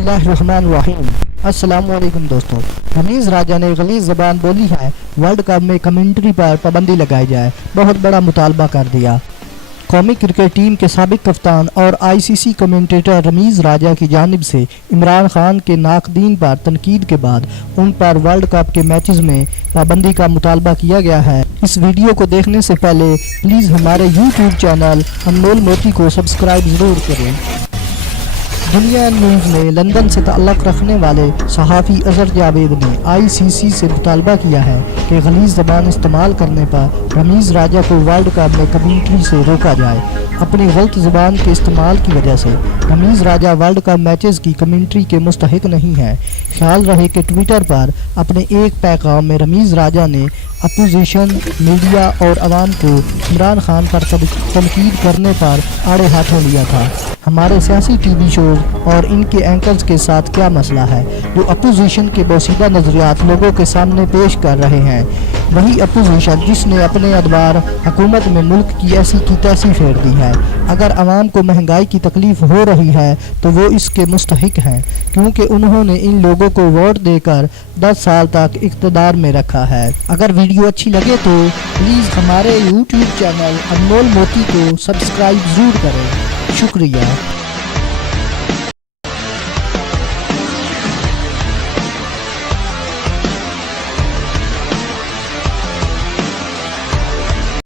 बिस्मिल्लाहिर्रहमानिर्रहीम। अस्सलामुअलैकुम दोस्तों, रमीज़ राजा ने गलीज़ ज़बान बोली है, वर्ल्ड कप में कमेंट्री पर पाबंदी लगाई जाए, बहुत बड़ा मुतालबा कर दिया। कौमी क्रिकेट टीम के साबिक कप्तान और आईसीसी कमेंटेटर रमीज़ राजा की जानिब से इमरान खान के नाकदीन पर तनकीद के बाद उन पर वर्ल्ड कप के मैचेस में पाबंदी का मुतालबा किया गया है। इस वीडियो को देखने से पहले प्लीज़ हमारे यूट्यूब चैनल अनमोल मोती को सब्सक्राइब ज़रूर करें। दुनिया न्यूज़ ने लंदन से ताल्लुक़ रखने वाले सहाफ़ी अज़हर जावेद ने आईसीसी से मुतालबा किया है कि गलीज़ ज़बान इस्तेमाल करने पर रमीज़ राजा को वर्ल्ड कप में कमेंट्री से रोका जाए। अपनी गलत ज़बान के इस्तेमाल की वजह से रमीज़ राजा वर्ल्ड कप मैचेस की कमेंट्री के मुस्तहिक नहीं है। ख्याल रहे कि ट्विटर पर अपने एक पैगाम में रमीज़ राजा ने अपोजिशन, मीडिया और आवाम को इमरान खान पर तनकीद करने पर आड़े हाथों लिया था। हमारे सियासी टीवी शोज और इनके एंकर्स के साथ क्या मसला है, जो अपोजिशन के बोसीदा नज़रियात लोगों के सामने पेश कर रहे हैं। वही अपोजिशन जिसने अपने अदवार हुकूमत में मुल्क की ऐसी की तैसी फेर दी है। अगर आवाम को महंगाई की तकलीफ हो रही है तो वो इसके मुस्तहिक हैं, क्योंकि उन्होंने इन लोगों को वोट देकर 10 साल तक इक़्तिदार में रखा है। अगर वीडियो अच्छी लगे तो प्लीज़ हमारे यूट्यूब चैनल अनमोल मोती को सब्सक्राइब ज़रूर करें। शुक्रिया।